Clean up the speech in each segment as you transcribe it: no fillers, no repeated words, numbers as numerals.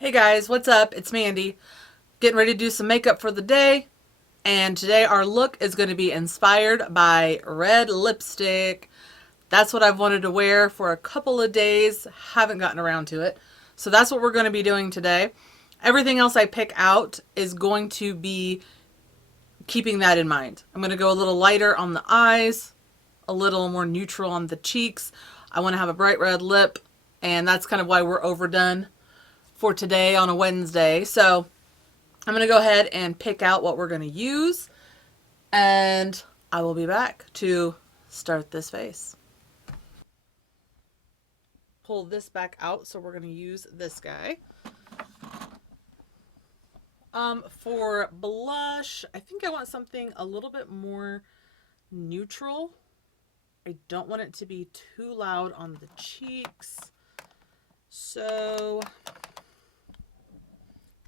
Hey guys, what's up? It's Mandy. Getting ready to do some makeup for the day. And today our look is going to be inspired by red lipstick. That's what I've wanted to wear for a couple of days. Haven't gotten around to it. So that's what we're going to be doing today. Everything else I pick out is going to be keeping that in mind. I'm going to go a little lighter on the eyes, a little more neutral on the cheeks. I want to have a bright red lip, and that's kind of why we're overdone for today on a Wednesday. So I'm going to go ahead and pick out what we're going to use, and I will be back to start this face. Pull this back out, so we're going to use this guy. For blush, I think I want something a little bit more neutral. I don't want it to be too loud on the cheeks. So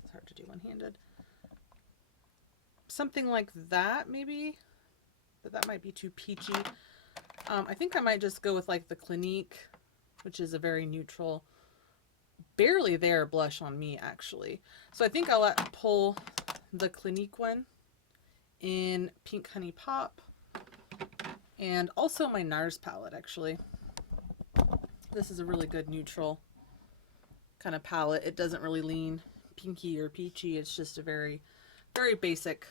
it's hard to do one-handed. Something like that maybe, but that might be too peachy. I think I might just go with like the Clinique, which is a very neutral, barely there blush on me actually. So I think I'll pull the Clinique one in Pink Honey Pop, and also my Nars palette actually. This is a really good neutral kind of palette. It doesn't really lean pinky or peachy. It's just a very, very basic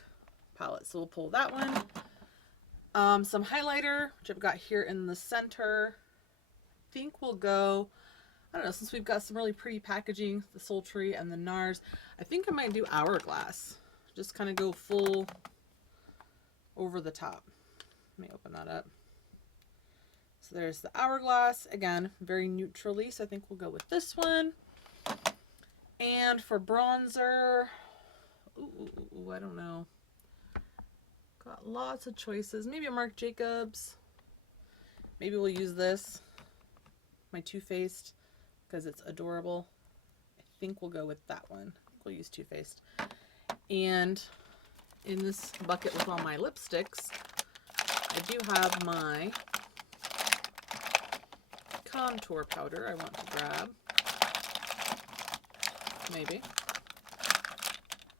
palette. So we'll pull that one. Some highlighter, which I've got here in the center. I think we'll go, I don't know, since we've got some really pretty packaging, the Sultry and the Nars, I think I might do Hourglass. Just kind of go full over the top. Let me open that up. So there's the Hourglass. Again, very neutrally, so I think we'll go with this one. And for bronzer, I don't know. Got lots of choices. Maybe a Marc Jacobs. Maybe we'll use this. My Too Faced, because it's adorable. I think we'll go with that one. We'll use Too Faced. And in this bucket with all my lipsticks, I do have my contour powder I want to grab. Maybe.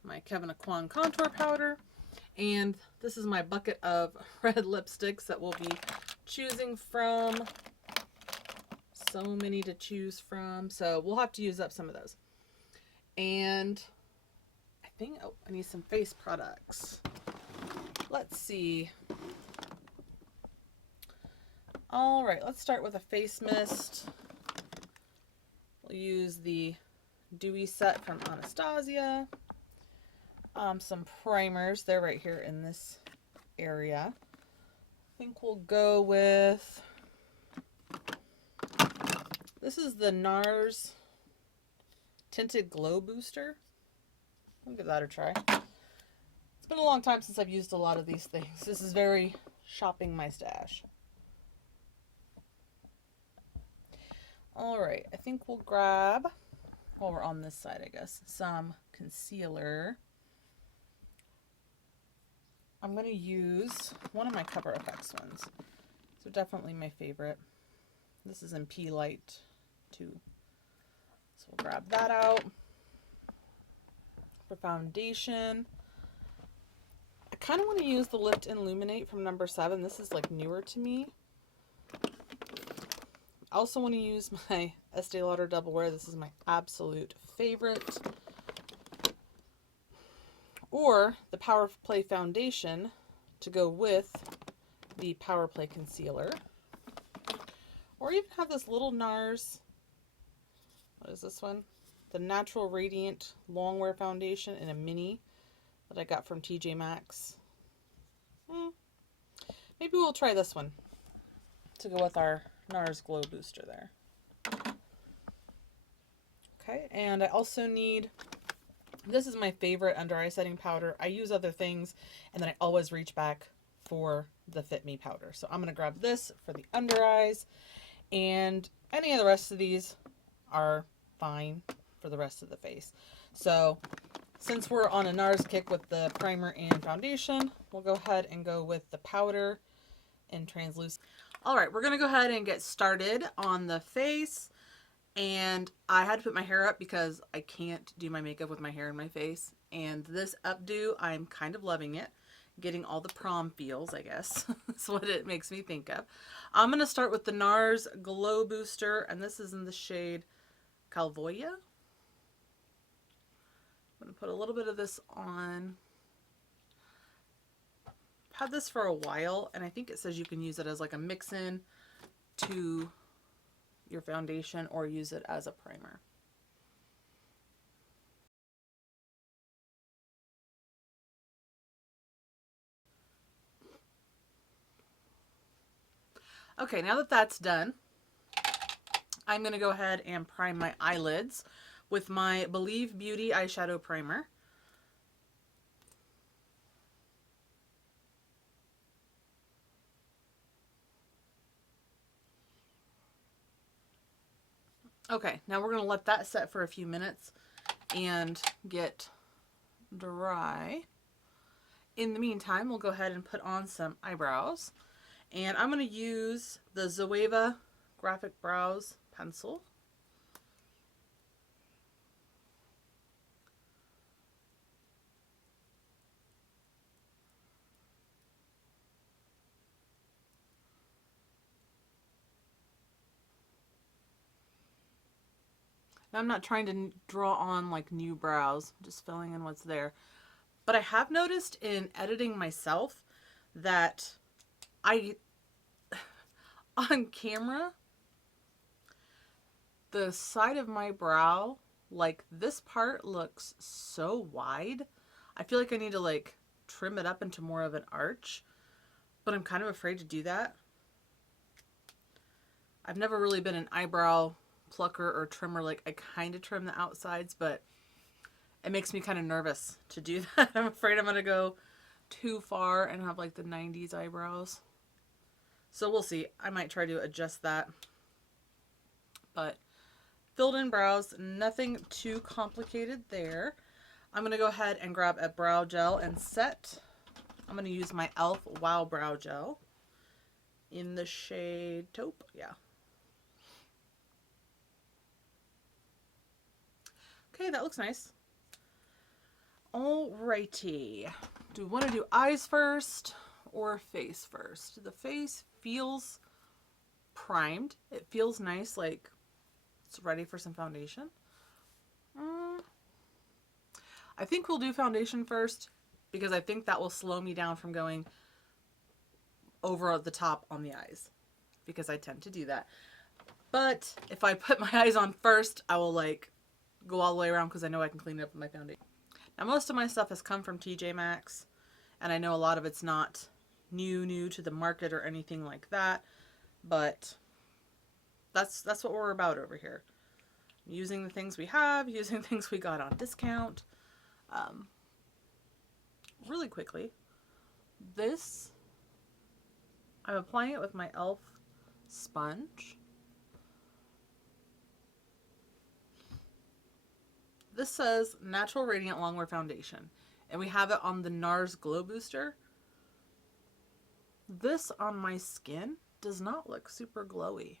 My Kevyn Aucoin contour powder. And this is my bucket of red lipsticks that we'll be choosing from. So many to choose from. So we'll have to use up some of those. And I think, I need some face products. Let's see. All right, let's start with a face mist. We'll use the Dewy Set from Anastasia. Some primers. They're right here in this area. I think we'll go with, this is the Nars Tinted Glow Booster. I'll give that a try. It's been a long time since I've used a lot of these things. This is very shopping my stash. Alright, I think we'll grab, while we're on this side I guess, some concealer. I'm going to use one of my Cover FX ones. So definitely my favorite. This is in P Light too. So we'll grab that out. For foundation, I kind of want to use the Lift and Illuminate from number 7. This is like newer to me. I also want to use my Estee Lauder Double Wear. This is my absolute favorite. Or the Power Play Foundation to go with the Power Play Concealer. Or even have this little Nars, what is this one? The Natural Radiant Longwear Foundation in a mini that I got from TJ Maxx. Maybe we'll try this one to go with our Nars Glow Booster there. Okay, and I also need, this is my favorite under eye setting powder. I use other things, and then I always reach back for the Fit Me powder. So I'm going to grab this for the under eyes, and any of the rest of these are fine for the rest of the face. So since we're on a Nars kick with the primer and foundation, we'll go ahead and go with the powder and translucent. All right, we're going to go ahead and get started on the face. And I had to put my hair up because I can't do my makeup with my hair in my face. And this updo, I'm kind of loving it. Getting all the prom feels, I guess. That's what it makes me think of. I'm going to start with the Nars Glow Booster, and this is in the shade Calvoya. I'm going to put a little bit of this on. I've had this for a while, and I think it says you can use it as like a mix-in to your foundation or use it as a primer. Okay, now that that's done, I'm going to go ahead and prime my eyelids with my Believe Beauty eyeshadow primer. Okay, now we're going to let that set for a few minutes and get dry. In the meantime, we'll go ahead and put on some eyebrows. And I'm going to use the Zoeva Graphic Brows pencil. Now I'm not trying to draw on like new brows, just filling in what's there. But I have noticed in editing myself that on camera, the side of my brow, like this part looks so wide. I feel like I need to like trim it up into more of an arch, but I'm kind of afraid to do that. I've never really been an eyebrow plucker or trimmer. Like I kind of trim the outsides, but it makes me kind of nervous to do that. I'm afraid I'm going to go too far and have like the 90s eyebrows. So we'll see. I might try to adjust that. But filled in brows, nothing too complicated there. I'm going to go ahead and grab a brow gel and set. I'm going to use my e.l.f. Wow Brow Gel in the shade Taupe. Yeah. Okay, that looks nice. Alrighty. Do we want to do eyes first or face first? The face feels primed. It feels nice, like it's ready for some foundation. I think we'll do foundation first because I think that will slow me down from going over the top on the eyes because I tend to do that. But if I put my eyes on first, I will like go all the way around because I know I can clean it up with my foundation. Now most of my stuff has come from TJ Maxx, and I know a lot of it's not new to the market or anything like that, but that's what we're about over here. Using the things we have, using things we got on discount. Really quickly, this, I'm applying it with my e.l.f. sponge. This says Natural Radiant Longwear Foundation, and we have it on the Nars Glow Booster. This on my skin does not look super glowy.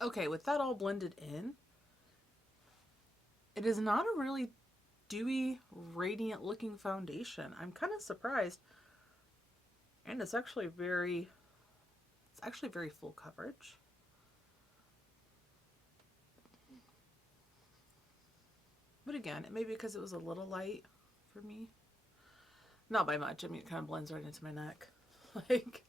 Okay, with that all blended in, it is not a really dewy, radiant looking foundation. I'm kind of surprised. And it's actually very full coverage. But again, it may be because it was a little light for me. Not by much. I mean, it kind of blends right into my neck. Like,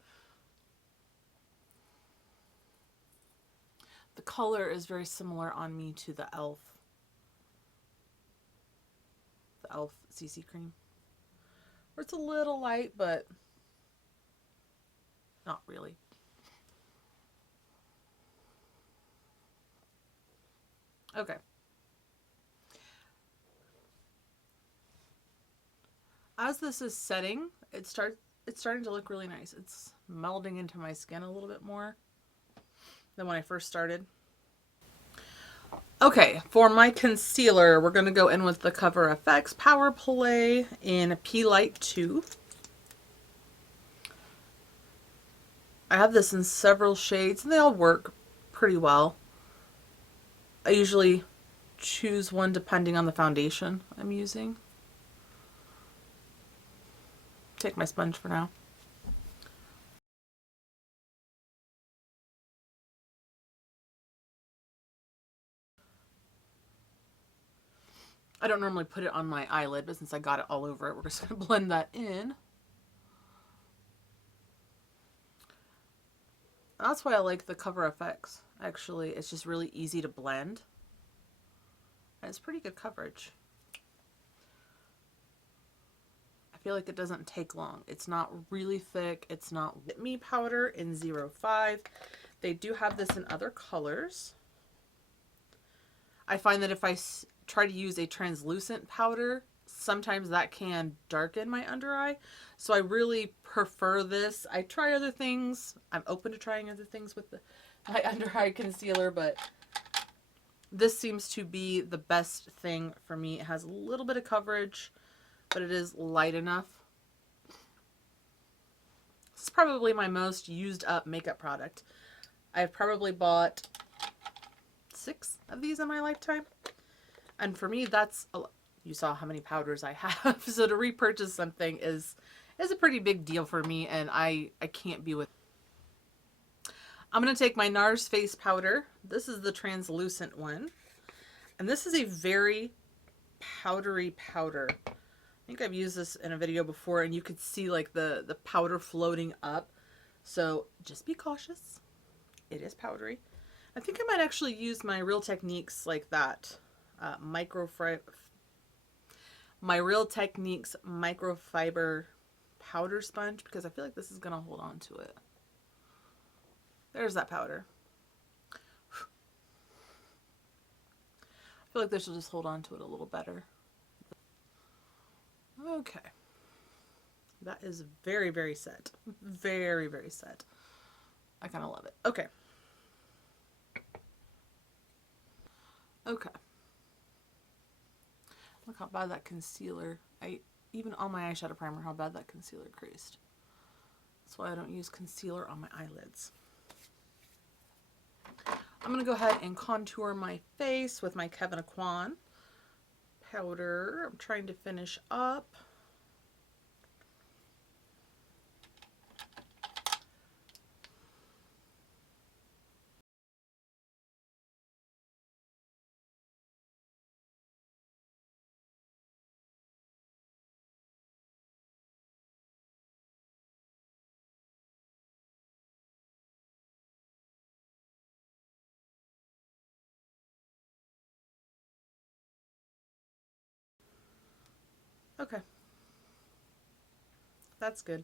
the color is very similar on me to the e.l.f. The e.l.f. CC cream. Where it's a little light, but not really. Okay. As this is setting, it's starting to look really nice. It's melding into my skin a little bit more than when I first started. Okay, for my concealer, we're going to go in with the Cover FX Power Play in P Light 2. I have this in several shades and they all work pretty well. I usually choose one depending on the foundation I'm using. Take my sponge for now. I don't normally put it on my eyelid, but since I got it all over it, we're just going to blend that in. That's why I like the Cover FX. Actually, it's just really easy to blend. And it's pretty good coverage. I feel like it doesn't take long. It's not really thick. It's not Fit Me powder in 05. They do have this in other colors. I find that if I try to use a translucent powder, sometimes that can darken my under eye. So I really prefer this. I try other things. I'm open to trying other things with my under eye concealer, but this seems to be the best thing for me. It has a little bit of coverage, but it is light enough. This is probably my most used up makeup product. I've probably bought 6 of these in my lifetime. And for me, that's you saw how many powders I have. So to repurchase something is a pretty big deal for me, and I can't be with. I'm going to take my Nars face powder. This is the translucent one. And this is a very powdery powder. I think I've used this in a video before, and you could see like the powder floating up. So just be cautious. It is powdery. I think I might actually use my Real Techniques like that. My Real Techniques microfiber powder sponge, because I feel like this is going to hold on to it. There's that powder. I feel like this will just hold on to it a little better. Okay. That is very, very set. Very, very set. I kind of love it. Okay. Okay. Look how bad that concealer, even on my eyeshadow primer, how bad that concealer creased. That's why I don't use concealer on my eyelids. I'm going to go ahead and contour my face with my Kevyn Aucoin powder. I'm trying to finish up. Okay. That's good.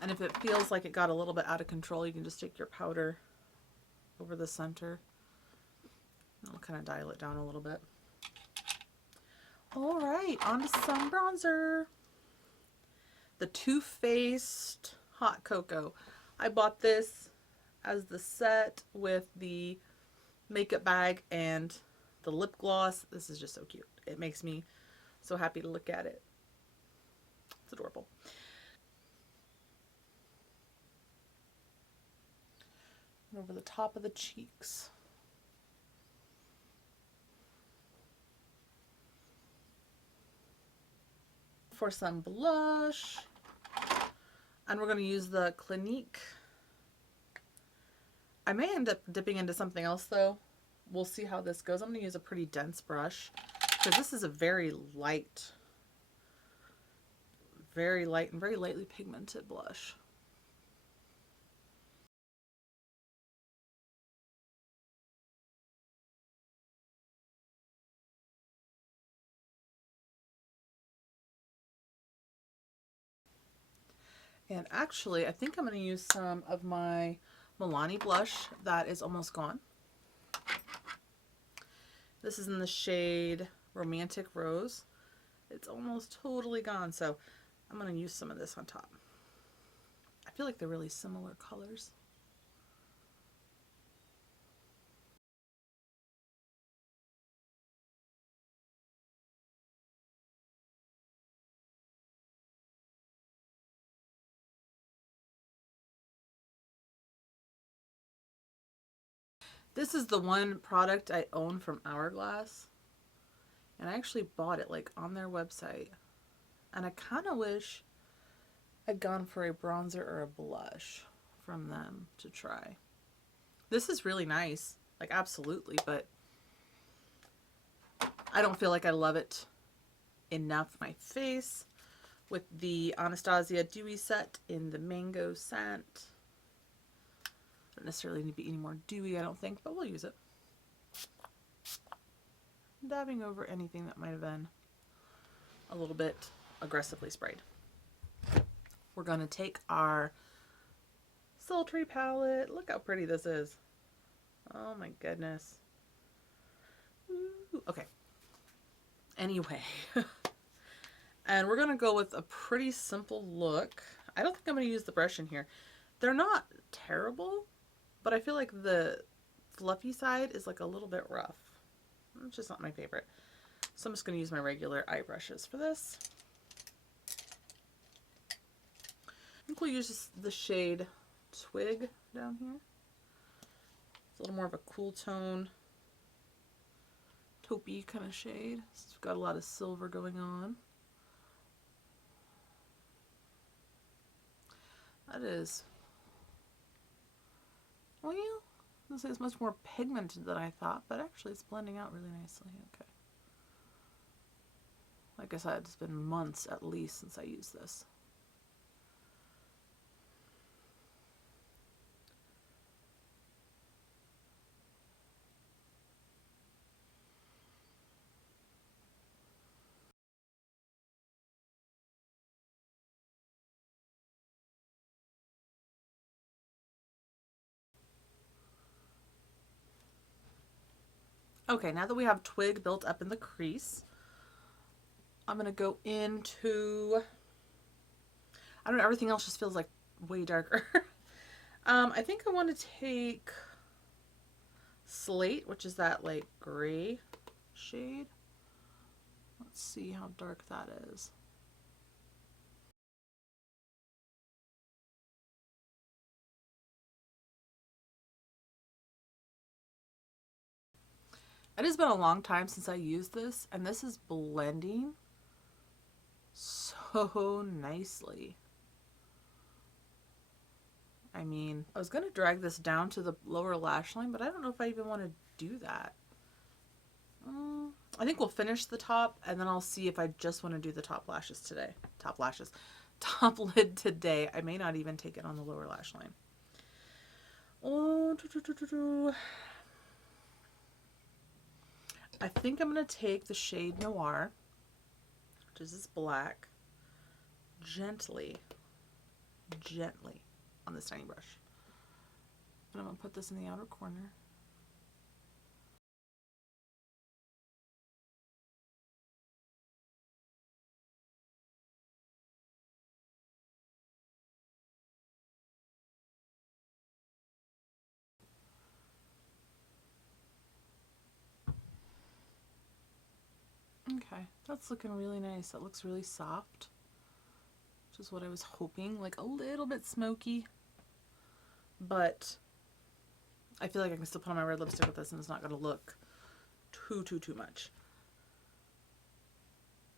And if it feels like it got a little bit out of control, you can just take your powder over the center. I'll kind of dial it down a little bit. All right, on to some bronzer. The Too Faced Hot Cocoa. I bought this as the set with the makeup bag and the lip gloss. This is just so cute. It makes me so happy to look at it. It's adorable. And over the top of the cheeks. For some blush. And we're going to use the Clinique. I may end up dipping into something else though. We'll see how this goes. I'm going to use a pretty dense brush because this is a very light and very lightly pigmented blush. And actually, I think I'm going to use some of my Milani blush that is almost gone. This is in the shade Romantic Rose. It's almost totally gone, so I'm going to use some of this on top. I feel like they're really similar colors. This is the one product I own from Hourglass. And I actually bought it like on their website. And I kind of wish I'd gone for a bronzer or a blush from them to try. This is really nice. Like, absolutely. But I don't feel like I love it enough for my face. With the Anastasia Dewy Set in the Mango scent. Don't necessarily need to be any more dewy, I don't think, but we'll use it. Dabbing over anything that might have been a little bit aggressively sprayed. We're going to take our Sultry palette. Look how pretty this is. Oh my goodness. Ooh, okay. Anyway. And we're going to go with a pretty simple look. I don't think I'm going to use the brush in here. They're not terrible, but I feel like the fluffy side is like a little bit rough. It's just not my favorite. So I'm just going to use my regular eye brushes for this. I think we'll use the shade Twig down here. It's a little more of a cool tone, taupey kind of shade. It's got a lot of silver going on. That is, well, yeah, I was gonna say it's much more pigmented than I thought, but actually it's blending out really nicely. Okay. Like I said, it's been months at least since I used this. Okay, now that we have Twig built up in the crease, I'm going to go into, I don't know, everything else just feels like way darker. I think I want to take Slate, which is that like gray shade. Let's see how dark that is. It has been a long time since I used this, and this is blending so nicely. I mean, I was going to drag this down to the lower lash line, but I don't know if I even want to do that. I think we'll finish the top, and then I'll see if I just want to do the top lashes today. Top lashes. Top lid today. I may not even take it on the lower lash line. Oh, I think I'm going to take the shade Noir, which is this black, gently on this tiny brush. And I'm going to put this in the outer corner. Okay, that's looking really nice. That looks really soft, which is what I was hoping. Like a little bit smoky, but I feel like I can still put on my red lipstick with this and it's not going to look too much.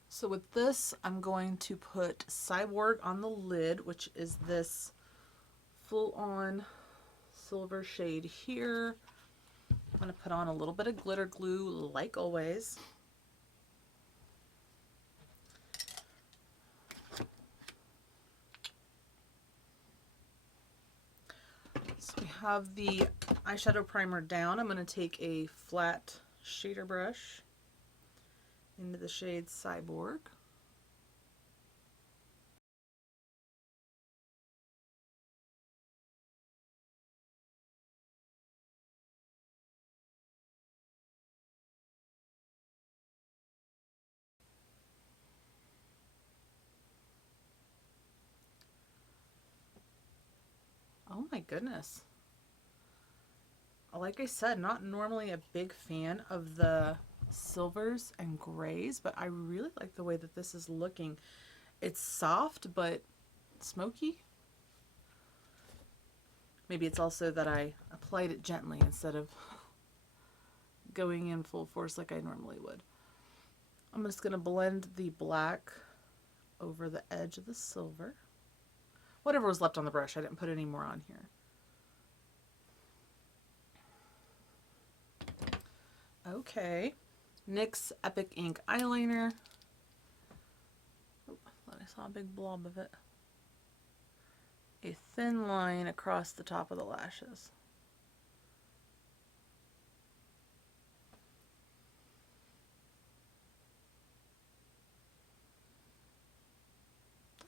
So with this, I'm going to put Cyborg on the lid, which is this full-on silver shade here. I'm going to put on a little bit of glitter glue, like always. So we have the eyeshadow primer down. I'm going to take a flat shader brush into the shade Cyborg. Oh my goodness. Like I said, not normally a big fan of the silvers and grays, but I really like the way that this is looking. It's soft, but smoky. Maybe it's also that I applied it gently instead of going in full force like I normally would. I'm just going to blend the black over the edge of the silver. Whatever was left on the brush, I didn't put any more on here. Okay, NYX Epic Ink Eyeliner. Oh, I thought I saw a big blob of it. A thin line across the top of the lashes.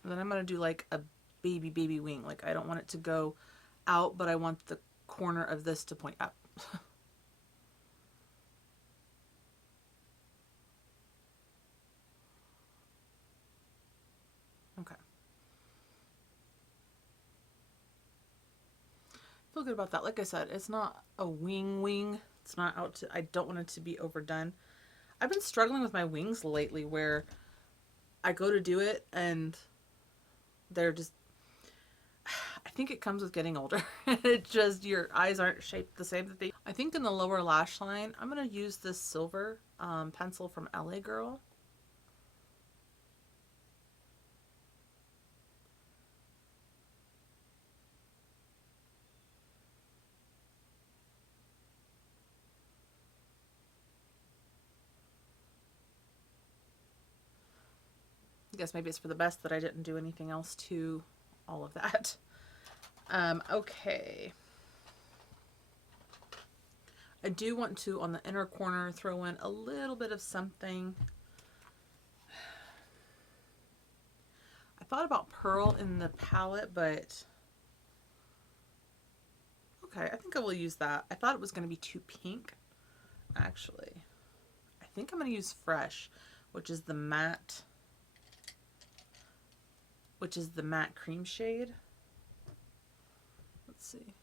And then I'm going to do like a baby wing. Like I don't want it to go out, but I want the corner of this to point up. Okay. Feel good about that. Like I said, it's not a wing. It's not out to, I don't want it to be overdone. I've been struggling with my wings lately where I go to do it and they're just, I think it comes with getting older. It's just your eyes aren't shaped the same that they. I think in the lower lash line, I'm going to use this silver pencil from LA Girl. I guess maybe it's for the best that I didn't do anything else to all of that. Okay. I do want to, on the inner corner, throw in a little bit of something. I thought about pearl in the palette, but okay, I think I will use that. I thought it was going to be too pink, actually. I think I'm going to use Fresh, which is the matte cream shade. Let's see.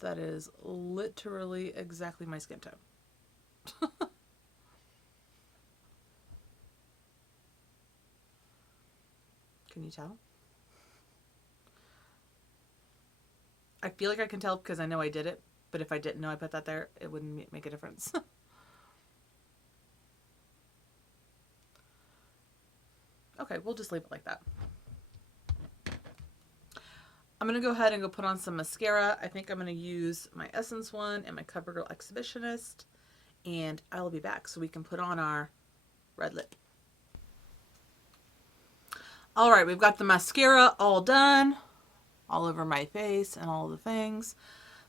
That is literally exactly my skin tone. Can you tell? I feel like I can tell because I know I did it, but if I didn't know I put that there, it wouldn't make a difference. Okay, we'll just leave it like that. I'm going to go ahead and go put on some mascara. I think I'm going to use my Essence one and my CoverGirl Exhibitionist, and I'll be back so we can put on our red lip. All right, we've got the mascara all done, all over my face and all the things.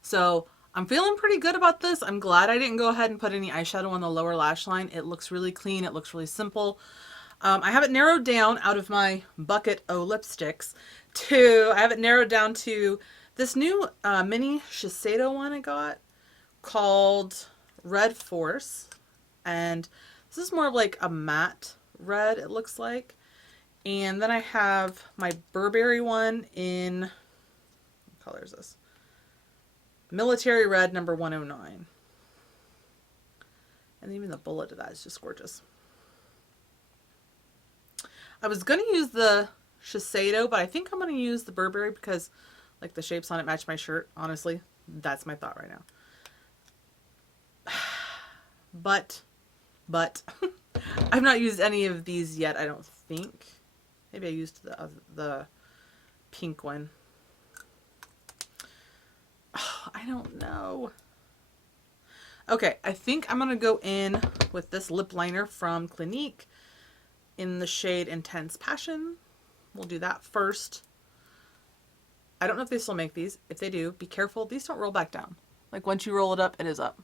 So I'm feeling pretty good about this. I'm glad I didn't go ahead and put any eyeshadow on the lower lash line. It looks really clean. It looks really simple. I have it narrowed down out of my bucket of lipsticks to, I have it narrowed down to this new mini Shiseido one I got called Red Force. And this is more of like a matte red, it looks like. And then I have my Burberry one in, what color is this? Military Red number 109. And even the bullet of that is just gorgeous. I was going to use the Shiseido, but I think I'm going to use the Burberry because like the shapes on it match my shirt. Honestly, that's my thought right now. But I've not used any of these yet, I don't think. Maybe I used the pink one. Oh, I don't know. Okay, I think I'm going to go in with this lip liner from Clinique in the shade Intense Passion. We'll do that first. I don't know if they still make these. If they do, be careful. These don't roll back down. Like once you roll it up, it is up.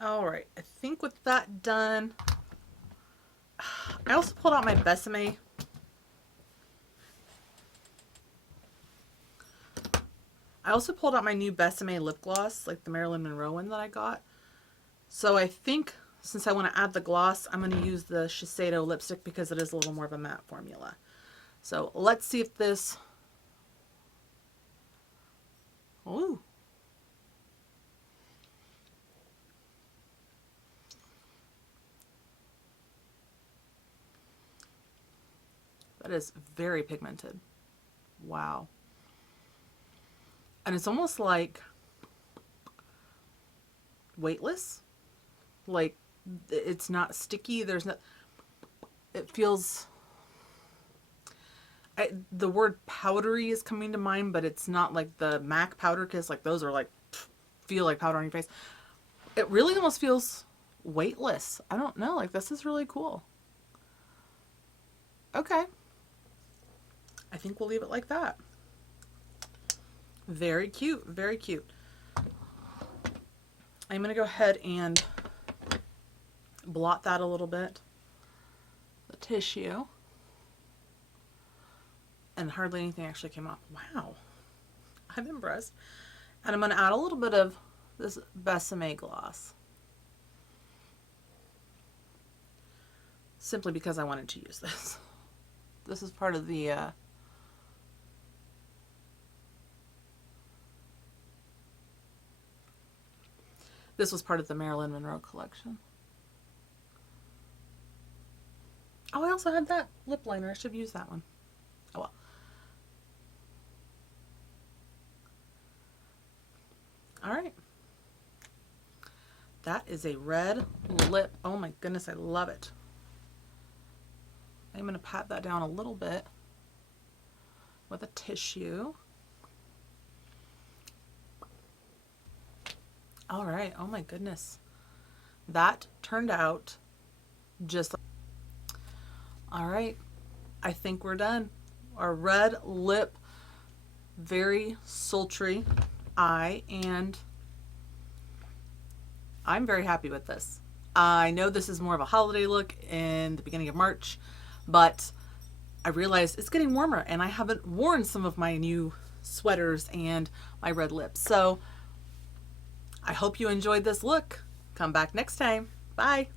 All right, I think with that done, I also pulled out my Besame. I also pulled out my new Besame lip gloss, like the Marilyn Monroe one that I got. So I think since I want to add the gloss, I'm going to use the Shiseido lipstick because it is a little more of a matte formula. So let's see if this, ooh. That is very pigmented. Wow. And it's almost like weightless. Like it's not sticky. There's no, it feels, the word powdery is coming to mind, but it's not like the MAC powder kiss. Like those are like, feel like powder on your face. It really almost feels weightless. I don't know. Like this is really cool. Okay. I think we'll leave it like that. Very cute. Very cute. I'm going to go ahead and blot that a little bit. The tissue. And hardly anything actually came off. Wow. I'm impressed. And I'm going to add a little bit of this Besame gloss. Simply because I wanted to use this. This is part of the this was part of the Marilyn Monroe collection. Oh, I also had that lip liner. I should have used that one. Oh well. All right. That is a red lip. Oh my goodness, I love it. I'm going to pat that down a little bit with a tissue. All right. Oh my goodness. That turned out just. All right. I think we're done. Our red lip, very sultry eye, and I'm very happy with this. I know this is more of a holiday look in the beginning of March, but I realized it's getting warmer and I haven't worn some of my new sweaters and my red lips. So I hope you enjoyed this look. Come back next time. Bye.